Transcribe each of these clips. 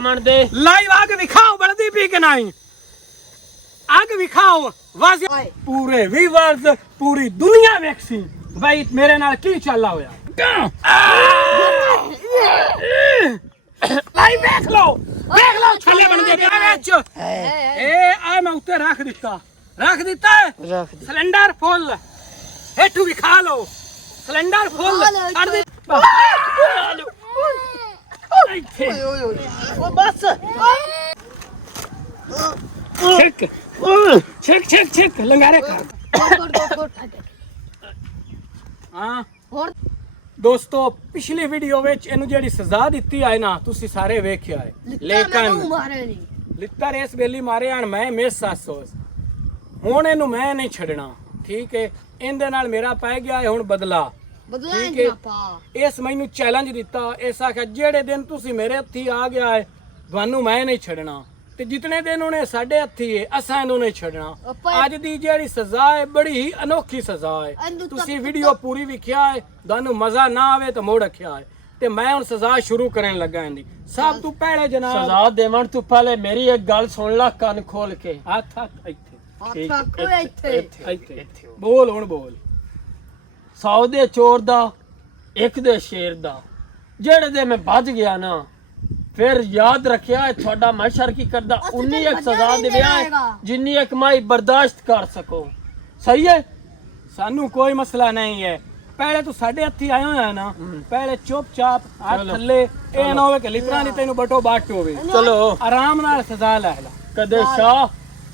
मन दे लाइव आग दिखाओ बल्दी पी के नहीं आग दिखाओ वाज़ पूरे व्यूअर्स पूरी दुनिया वेखसी भाई मेरे नाल की चला होया लाइव देख लो छले बन दे विच ए आ मैं उत्ते रख दिता है सिलेंडर फुल हेठू दिखा लो सिलेंडर फुल कर दे बस check लंगारे हाँ दोस्तों पिछली वीडियो विच इनु जेडी सजा दित्ती है ना तुसी सारे वेखिया है लेकिन लित्ता रेस बेली मारे हन मैं मिस सासोस हुण इनु मैं नहीं छड़ना ठीक है इंदे नाल मेरा पै गया है हुण बदला ठीक है इस मैनू चैलेंज दिता इस आख्या जेड़े दिन तुसी मेरे हत्थी आ गया है तुहानू मैं नहीं छड़ना ते जितने दिन उन्हें साडे हत्थी है असां इनू नहीं छड़ना अज दी जेड़ी सजा है बड़ी ही अनोखी सजा है तुसी वीडियो पूरी विख्या है तुहानू मजा ना आवे तो मोड़ रखिया है ते मैं हुण सजा शुरू करन लगा इंदी सब तू पहले जनाब सजा देवन तू पहले मेरी एक गल सुन ला कान खोल के हाथ इत्थे बोल हुण बोल 100 दे चोर दा एक दे शेर दा जेड़े दे मैं भज गया ना फिर याद रखिया थोड़ा मैशर की करदा उन्नी एक सजा देविया जिन्नी एक माई बर्दाश्त कर सको सही है सानू कोई मसला नहीं है पहले तू साडे हत्थी आया होया ना पहले चुपचाप हाथ थल्ले ए ना होवे कि लित्रा नी तैनू बटो बाट होवे चलो आराम नाल सजा ले ला कदे शाह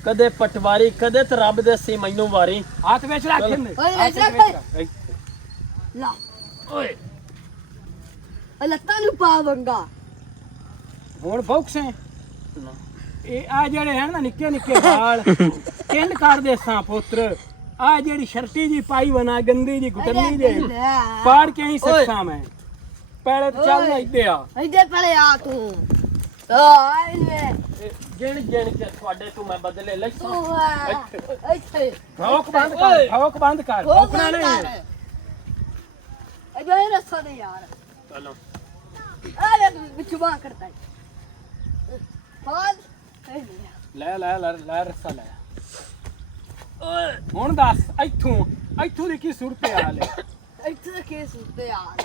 कदे पटवारी कदे ते रब दे सी मैनू वारी हाथ विच रख ला ओए लत्तां नु पावंगा हुण बॉक्स है ए आ जेड़े हैं ना निक्के निक्के बाल किंड कर दे सा पुत्र आ जेड़ी शर्टी जी पाई बना गंदी जी गुटनी जे पाड़ के ही सकता मैं पहले तो चल ना इधे पहले आ तू आ गिण गिण के थोड़े तू मैं बदले ले ਇੱਥੇ भौक बंद कर भौकना नहीं अबे रस्सा दे यार चलो अरे बिचवा करता है हाल ले रस्सा ले ਹੁਣ ਦੱਸ ਇੱਥੋਂ ਦੀ ਕੀ ਸੂਰਤ ਹਾਲ ਹੈ ਇੱਥੇ ਕੀ ਸੂਰਤ ਹਾਲ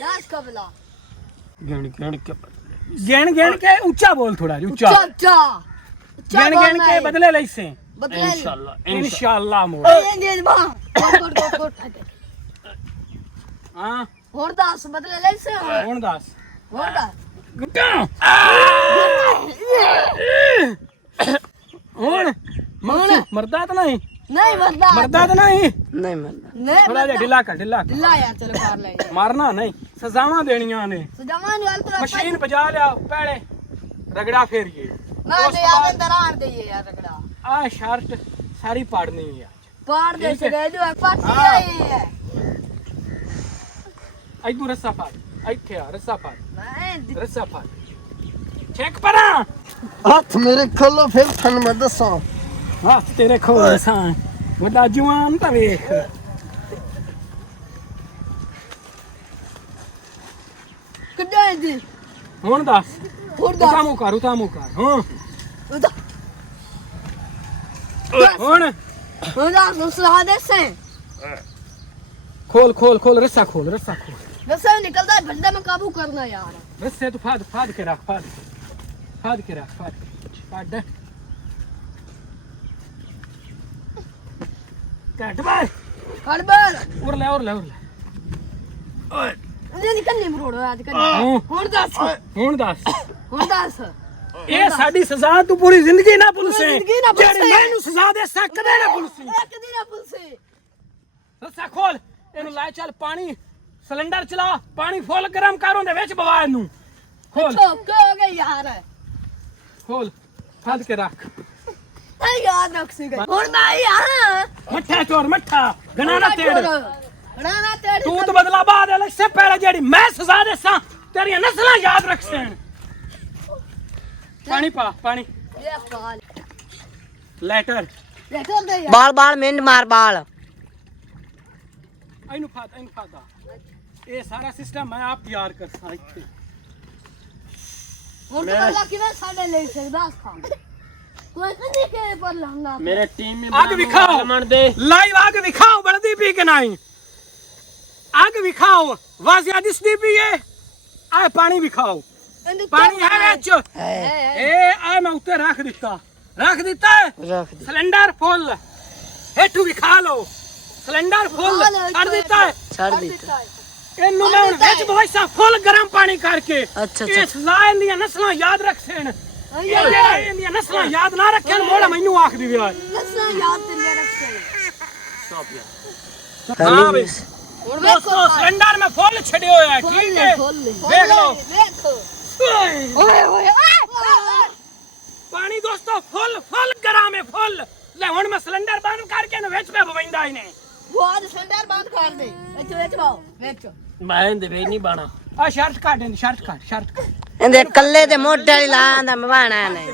ਦੱਸ ਕਬਲਾ ਗਿਣ ਕੇ ਉੱਚਾ बोल थोड़ा ਉੱਚਾ ਗਿਣ ਕੇ ਬਦਲੇ ਲੈਸੇ इंशाल्लाह मोड़ हां ਹੁਣ ਦੱਸ ਬਦਲੇ ਲੈਸੇ ਹੁਣ ਦੱਸ ਹੁਣ मरदा तो नहीं मरदा तो नहीं थोड़ा जा ढिला कर यार चलो मार ले मारना नहीं सजावां देनियां ने सजावां नहीं वाल मशीन बजा लिया पहले रगड़ा फेरिए ना दे यार अंदर आन दे यार रगड़ा आ शर्ट सारी पाड़नी है आज पाड़ दे से जो पाटी आई है आई तू रस्सा फाड़ ਇੱਥੇ ਆ रस्सा फाड़ नहीं रस्सा फाड़ चेक परा हाथ मेरे खोलो फिर थन मैं दसा हथ तेरे खोल सां वड्डा जवान ता वेख किड्डा है जी हुन दस उतामू कर हां हुन दूसरा दे से खोल रस्सा खोल रस्सा निकलता है बंदा में काबू करना यार रस्से तो फाड़ के रख फाड़ दे कट बार हड़बड़ और ले ओए मुझे निकलने मरोड़ आज कर हुन दस ये साडी सजा तू पूरी जिंदगी ना भुलसे जेड़े मैनू सजा दे सकदे ना भुलसी एक दिन ना भुलसे रस्सा खोल एनु ला चल पानी सिलेंडर चला पानी फुल गरम कर ओंदे विच बवा एनु खोल हो गई यार खोल फाड़ के रख यार नक्सी गई और मैं यार मट्ठा चोर मट्ठा गनाना तेड़ तू तो बदला बाद अलग से पहले जेड़ी मैं सजा दे सा तेरी नस्लां याद रख से पानी ये पाल लेटर दे यार बाल मिंड मार बाल आइनु फादा ये सारा सिस्टम मैं आप तैयार करता इत्थे ਹੁਣ ਤੂੰ ਅੱਲਾ ਕਿਵੇਂ ਸਾਡੇ ਲਈ ਸਕਦਾ ਖਾਂ ਤੂੰ ਕਿੰਨੇ ਕੇ ਪਰ ਲਾਂਗਾ ਮੇਰੇ ਟੀਮ में आग विखाओ मन दे लाइव आग विखाओ बड़दी पी के नहीं आग विखाओ वाजिया दिसदी पी है आ पानी विखाओ पानी है विच ए आ मैं उत्ते रख दिता है रख दे सिलेंडर फुल हेठू विखा लो सिलेंडर फुल कर दिता है ਛੱਡ ਦਿੱਤਾ ਇਹਨੂੰ ਮੈਂ ਹੁਣ ਵਿੱਚ ਬਵੈਸਾ ਫੁੱਲ ਗਰਮ ਪਾਣੀ ਕਰਕੇ ਅੱਛਾ, ਇਹ ਸਲਾਹ ਦੀਆਂ ਨਸਲਾਂ ਯਾਦ ਰੱਖਣ ਇਹਦੀਆਂ ਨਸਲਾਂ ਯਾਦ ਨਾ ਰੱਖਣ ਮੋੜਾ ਮੈਨੂੰ ਆਖਦੀ ਵਿਆ ਨਸਲਾਂ ਯਾਦ ਤੇ ਰੱਖੇ स्टॉप यार ਹਾਂ ਬਈ ਹੁਣ ਦੋਸਤੋ ਸਿਲੰਡਰ ਮੈਂ ਫੁੱਲ ਛੱਡਿਆ ਹੋਇਆ ਹੈ, ਠੀਕ ਹੈ ਵੇਖ ਲਓ ਵੇਖੋ ਓਏ, ਓਏ ਓਏ ਪਾਣੀ ਦੋਸਤੋ ਫੁੱਲ ਗਰਮ ਹੈ ਫੁੱਲ ਲੈ ਹੁਣ ਮੈਂ ਸਿਲੰਡਰ ਬੰਦ ਕਰਕੇ ਇਹਨੂੰ ਵਿੱਚ ਪੇ ਬਵੈਂਦਾ ਇਹਨੇ ਬਹੁਤ ਸਿਲੰਡਰ ਬੰਦ ਕਰ ਦੇ ਵਿੱਚ ਬਾਓ ਵਿੱਚ मैं दे वे नहीं बाना ਆ ਸ਼ਰਟ ਕੱਢ ਇਹਦੀ ਸ਼ਰਟ ਕੱਢ ਇਹਦੇ ਕੱਲੇ ਤੇ ਮੋਢੇ ਵਾਲੀ ਲਾਂਦਾ ਮਵਾਣਾ ਨੇ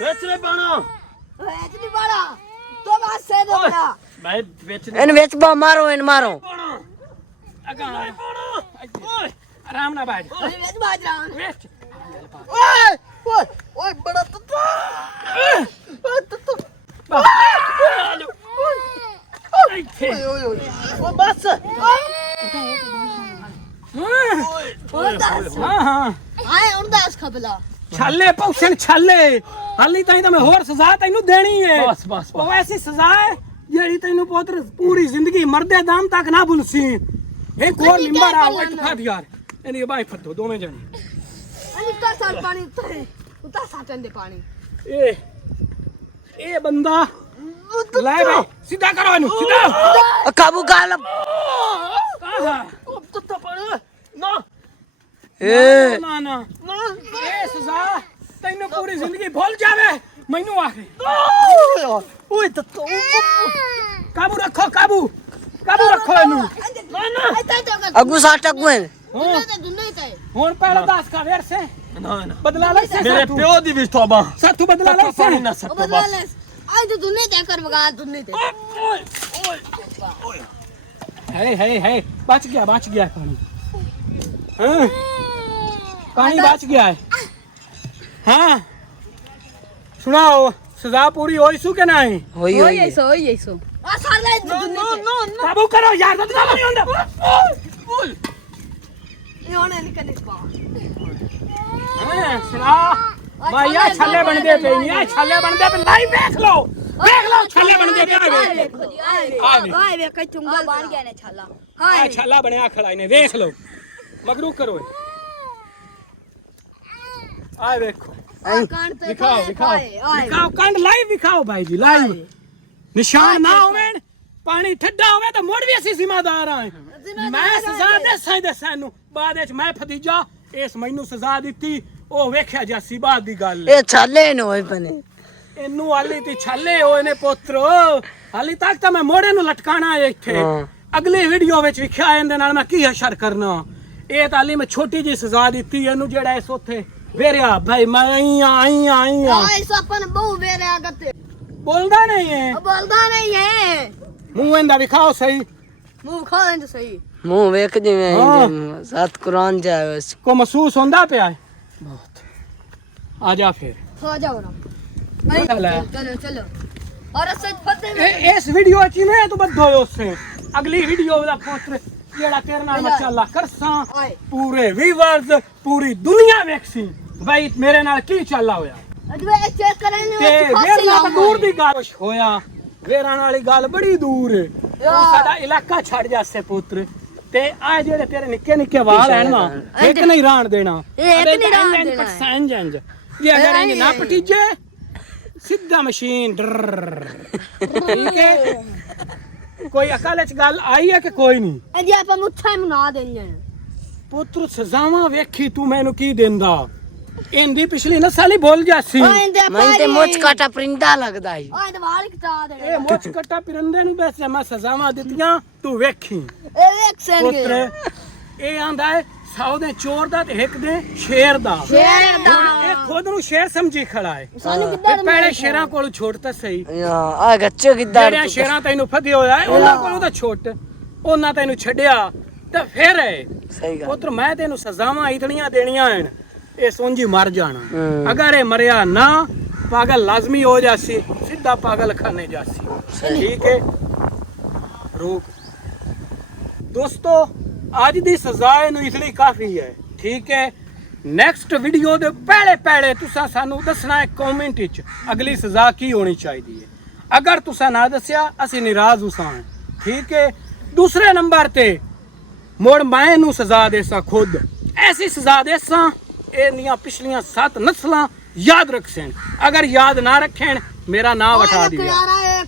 बेच में बाना ਵਿੱਚ ਨਹੀਂ ਬੜਾ ਤੋ ਬਾਸ ਸੇ ਦੇ ਬੜਾ मैं बेच नहीं ਇਹਨੂੰ ਵਿੱਚ ਬਾ ਮਾਰੋ ਇਹਨੂੰ ਮਾਰੋ बाना ਅਗਾਂ ਓਏ ਆਰਾਮ ਨਾਲ ਬੈਠ ਵਿੱਚ ਬਾਜ ਰਾਂ ਵਿੱਚ ਓਏ ਓਏ ਓਏ ਬੜਾ ਤੱਤਾ ਓਏ ਤੱਤਾ ਇੱਥੇ ਓਏ ਓਏ ਓ ਬਸ ਹਾਂ ਆਏ ਹੁਣ ਦੱਸ ਖਬਲਾ ਛਾਲੇ ਪੌਛਣ ਛਾਲੇ ਹਾਲੀ ਤਾਈਂ ਤਾਂ ਮੈਂ ਹੋਰ ਸਜ਼ਾ ਤੈਨੂੰ ਦੇਣੀ ਹੈ बस बस ਉਹ ਐਸੀ ਸਜ਼ਾ ਹੈ ਜਿਹੜੀ ਤੈਨੂੰ ਪੁੱਤਰ ਪੂਰੀ ਜ਼ਿੰਦਗੀ ਮਰਦੇ ਦਮ ਤੱਕ ਨਾ ਭੁੱਲਸੀ ਇੱਕ ਹੋਰ ਲਿੰਬਰ ਆ ਉਹ ਫੜ ਯਾਰ ਇਹਦੀ ਬਾਈ ਫੱਟੋ ਦੋਵੇਂ ਜਣੇ ਅਨੀ ਤਾਂ ਸਾਲ ਪਾਣੀ ਉਤਾ ਸਾਟਣ ਦੇ ਪਾਣੀ ਇਹ ਬੰਦਾ ਲੈ ਬਈ ਸਿੱਧਾ ਕਰੋ ਇਹਨੂੰ ਸਿੱਧਾ ਕਾਬੂ ਕਰ ਲ ਆਹਾ तत्ता पर ना ਏ ਨਾ ਇਹ ਸਜ਼ਾ ਤੈਨੂੰ ਪੂਰੀ ਜ਼ਿੰਦਗੀ ਭੁੱਲ ਜਾਵੇ ਮੈਨੂੰ ਆਖੇ ਓਏ ਤੱਤਾ ਕਾਬੂ ਰੱਖੋ ਇਹਨੂੰ ਅਗੂ ਸਾਟ ਅਗੂ ਹੈ ਦੁੰਨੇ ਤੇ ਹੁਣ ਪਹਿਲਾਂ ਦੱਸ ਕਾ ਵੇਰ ਸੇ ना ना ਬਦਲਾ ਲੈ मेरे प्यो दी भी तौबा ਸਾਥੂ ਬਦਲਾ ਲੈ तत्ता पानी ना ਉਹ सकता ਬਦਲਾ बस ਲੈ ਆਏ ਤੇ ਦੁੰਨੇ ਤੇ ਕਰ ਵਗਾ ਦੁੰਨੇ ਤੇ है बच गया पानी हाँ पानी बच गया है हाँ सुनाओ सजा पूरी होई सु के नहीं ਹੋਈ ਹੋਈ ਸੋ ਆ ਸਾਲੇ ਦੁੰਨੇ ਤੇ काबू करो यार बदला नहीं होंदा ਇਹ ਹੁਣ ਨਹੀਂ ਕਦੇ ਪਾ हाँ सुना माया छल्ले बनदे पे नहीं छल्ले बनदे पे लाइव देख लो छल्ले बनदे पे ਆਏ ਵੇ ਕਈ ਚੁੰਗਲ ਬਾਹਰ ਗਿਆ ਨੇ ਛਾਲਾ हां छल्ला बनया खड़ा इने देख लो मगरू करो आ देखो ਕਾਂਡ ਤੇ दिखाओ कंड लाइव दिखाओ भाई जी लाइव निशान ना होवे पानी ठंडा होवे तो मुड़ भी ਅਸੀਂ ਜ਼ਿੰਮੇਦਾਰ ਆ ਮੈਂ ਸਜ਼ਾ ਦੱਸਾਂ ਨੂੰ ਬਾਅਦ ਵਿੱਚ ਮੈਂ ਫਤੀਜਾ ਇਸ ਮੈਨੂੰ ਸਜ਼ਾ ਦਿੱਤੀ ਉਹ ਵੇਖਿਆ ਜਾਸੀ ਬਾਤ ਦੀ ਗੱਲ ਇਹ ਛਾਲੇ ਨੇ ਹੋਏ ਪਨੇ ਇਹਨੂੰ ਹਾਲੀ ਤੇ ਛੱਲੇ ਹੋਏ ਨੇ ਪੁੱਤਰੋ ਹਾਲੀ ਤੱਕ ਤਾਂ ਮੈਂ ਮੋੜੇ ਨੂੰ ਲਟਕਾਣਾ ਹੈ ਇੱਥੇ ਹਾਂ। ਅਗਲੀ ਵੀਡੀਓ ਵਿੱਚ ਵਿਖਿਆ ਇਹਦੇ ਨਾਲ ਮੈਂ ਕੀ ਹਸ਼ਰ ਕਰਨਾ ਇਹ ਤਾਂ ਹਾਲੀ ਮੈਂ ਛੋਟੀ ਜੀ ਸਜ਼ਾ ਦਿੱਤੀ ਇਹਨੂੰ ਜਿਹੜਾ ਇਸ ਉੱਥੇ ਵੇਰਿਆ ਭਾਈ ਮੈਂ ਆਈ ਆ ਆਏ ਸਪਨ ਬਹੁ ਵੇਰੇ ਆਗਤੇ ਬੋਲਦਾ ਨਹੀਂ ਹੈ ਬੋਲਦਾ ਨਹੀਂ ਹੈ ਮੂੰਹ ਇਹਦਾ ਵਿਖਾਓ ਸਹੀ ਮੂੰਹ ਖੋਲਣ ਤੇ ਸਹੀ ਮੂੰਹ ਵੇਖ ਜਿਵੇਂ ਹਾਂ। ਸਤ ਕੁਰਾਨ ਜਾਏ ਉਸ ਕੋ ਮਹਿਸੂਸ ਹੁੰਦਾ ਪਿਆ ਹੈ ਬਹੁਤ ਆ ਜਾ ਫਿਰ ਹੋ ਜਾਓ ਨਾ ਚਲੋ और सच पते ਇਸ ਵੀਡੀਓ ਚ ਮੈਂ ਤੂੰ ਬੱਧ ਹੋਇਓ ਸੇ ਅਗਲੀ ਵੀਡੀਓ ਦਾ ਪੁੱਤਰ ਜਿਹੜਾ ਤੇਰੇ ਨਾਲ ਮਾਸ਼ਾਅੱਲਾ ਕਰਸਾਂ ਆਏ ਪੂਰੇ ਵੀਵਰਸ ਪੂਰੀ ਦੁਨੀਆ ਵੇਖਸੀ ਬਈ ਮੇਰੇ ਨਾਲ ਕੀ ਚੱਲਾ ਹੋਇਆ ਅਜਵੇ ਚੈੱਕ ਕਰਨ ਤੇ ਵੇਰ ਨਾਲ ਦੂਰ ਦੀ ਗੱਲ ਹੋਇਆ ਵੇਰਾਂ ਵਾਲੀ ਗੱਲ ਬੜੀ ਦੂਰ ਹੈ ਉਹ ਸਾਡਾ ਇਲਾਕਾ ਛੱਡ ਜਾਸੇ ਪੁੱਤਰ ਤੇ ਆ ਜਿਹੜੇ ਤੇਰੇ ਨਿੱਕੇ ਨਿੱਕੇ ਵਾਲ ਹਨ ਨਾ ਇੱਕ ਨਹੀਂ ਰਾਣ ਦੇਣਾ ਇੱਕ ਨਹੀਂ ਰਾਣ ਦੇਣਾ ਪਰਸੈਂਜ ਇਹ ਅਗਰ ਇੰਜ ਨਾ ਪਟੀਜੇ ਸਿੱਧਾ ਮਸ਼ੀਨ ਠੀਕ ਹੈ ਕੋਈ ਅਕਲ ਚ ਗੱਲ ਆਈ ਹੈ ਕਿ ਕੋਈ ਨਹੀਂ ਅਜੇ ਆਪਾਂ ਮੁੱਛਾਂ ਨੂੰ ਨਾ ਦੇਣਗੇ ਪੁੱਤਰ ਸਜ਼ਾਵਾਂ ਵੇਖੀ ਤੂੰ ਮੈਨੂੰ ਕੀ ਦਿੰਦਾ ਇੰਦੀ ਪਿਛਲੀ ਨਸਲ ਹੀ ਭੁੱਲ ਜਾਸੀ ਮੈਂ ਤੇ ਮੁੱਛ ਕਾਟਾ ਪਰਿੰਦਾ ਲੱਗਦਾ ਹੀ ਓਏ ਦਵਾਲ ਕਿਤਾ ਦੇ ਇਹ ਮੁੱਛ ਕੱਟਾ ਪਿਰੰਦੇ ਨੂੰ ਬੈਸੇ ਮੈਂ ਸਜ਼ਾਵਾਂ ਦਿੱਤੀਆਂ ਤੂੰ ਵੇਖੀ ਇਹ ਐਕਸ਼ਨ ਪੁੱਤਰ ਇਹ ਆਂਦਾ ਹੈ 100 ਦੇ ਚੋਰ ਦਾ ਤੇ ਇੱਕ ਦੇ ਸ਼ੇਰ ਦਾ ਸ਼ੇਰ ਦਾ ਇਹ ਖੁਦ ਨੂੰ ਸ਼ੇਰ ਸਮਝੀ ਖੜਾ ਹੈ ਸਾਨੂੰ ਤੇ ਕਿੱਦਾਂ ਪਹਿਲੇ ਸ਼ੇਰਾਂ ਕੋਲ ਛੋਟ ਤਾਂ ਸਹੀ ਆ ਗੱਚੇ ਕਿੱਦਾਂ ਜਿਹੜਿਆਂ ਸ਼ੇਰਾਂ ਤੈਨੂੰ ਫਦੇ ਹੋਇਆ ਹੈ, ਉਹਨਾਂ ਕੋਲੋਂ ਤਾਂ ਛੋਟ ਉਹਨਾਂ ਤੈਨੂੰ ਛੱਡਿਆ ਤੇ ਫਿਰ ਸਹੀ ਗੱਲ ਪੁੱਤਰ ਮੈਂ ਤੈਨੂੰ ਸਜ਼ਾਵਾਂ ਇਤਨੀਆਂ ਦੇਣੀਆਂ ਹਨ ਇਹ ਸੋਂਜੀ ਮਰ ਜਾਣਾ ਹਮ। ਅਗਰ ਇਹ ਮਰਿਆ ਨਾ ਪਾਗਲ ਲਾਜ਼ਮੀ ਹੋ ਜਾਸੀ ਸਿੱਧਾ ਪਾਗਲ ਖਾਨੇ ਜਾਸੀ ਠੀਕ ਹੈ ਰੋਕ ਦੋਸਤੋ ਅੱਜ ਦੀ ਸਜ਼ਾ ਇਹਨੂੰ ਇਤਨੀ ਕਾਫੀ ਹੈ ਠੀਕ ਹੈ ਨੈਕਸਟ ਵੀਡੀਓ ਦੇ ਪਹਿਲੇ ਤੁਸੀਂ ਸਾਨੂੰ ਦੱਸਣਾ ਹੈ ਕਮੈਂਟ ਵਿੱਚ ਅਗਲੀ ਸਜ਼ਾ ਕੀ ਹੋਣੀ ਚਾਹੀਦੀ ਹੈ ਅਗਰ ਤੁਸੀਂ ਨਾ ਦੱਸਿਆ ਅਸੀਂ ਨਿਰਾਜ਼ ਹੁਸਾਂ ਠੀਕ ਹੈ ਦੂਸਰੇ ਨੰਬਰ ਤੇ ਮੁੜ ਮੈਂ ਇਹਨੂੰ ਸਜ਼ਾ ਦੇਸਾਂ ਖੁਦ ਐਸੀ ਸਜ਼ਾ ਦੇਸਾਂ ਇਹਨੀਆਂ ਪਿਛਲੀਆਂ 7 ਨਸਲਾਂ ਯਾਦ ਰੱਖਣ ਅਗਰ ਯਾਦ ਨਾ ਰੱਖਣ ਮੇਰਾ ਨਾਂ ਵਟਾ ਦਿਆ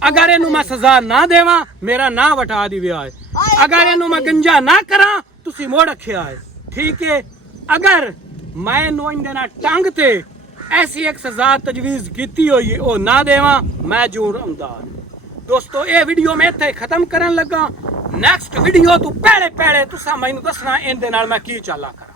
ਅਗਰ ਇਹਨੂੰ ਮੈਂ ਸਜ਼ਾ ਨਾ ਦੇਵਾਂ ਮੇਰਾ ਨਾਂ ਵਟਾ ਦਿਆ ਅਗਰ ਇਹਨੂੰ ਮੈਂ ਗੰਜਾ ਨਾ ਕਰਾਂ ਤੁਸੀਂ ਮੋੜ ਰੱਖਿਆ ਹੈ ਠੀਕ ਹੈ ਅਗਰ ਮੈਂ ਇਹਨੂੰ ਇਹਦੇ ਨਾਲ ਟੰਗ ਤੇ ਐਸੀ ਇੱਕ ਸਜ਼ਾ ਤਜਵੀਜ਼ ਕੀਤੀ ਹੋਈ ਉਹ ਨਾ ਦੇਵਾਂ ਮੈਂ ਜੁਰਮਦਾਰ ਦੋਸਤੋ ਇਹ ਵੀਡੀਓ ਮੈਂ ਇੱਥੇ ਖਤਮ ਕਰਨ ਲੱਗਾ ਨੈਕਸਟ ਵੀਡੀਓ ਤੋਂ ਪਹਿਲੇ ਤੁਸੀਂ ਮੈਨੂੰ ਦੱਸਣਾ ਇਹਦੇ ਨਾਲ ਮੈਂ ਕੀ ਚਾਲਾ ਕਰਾਂ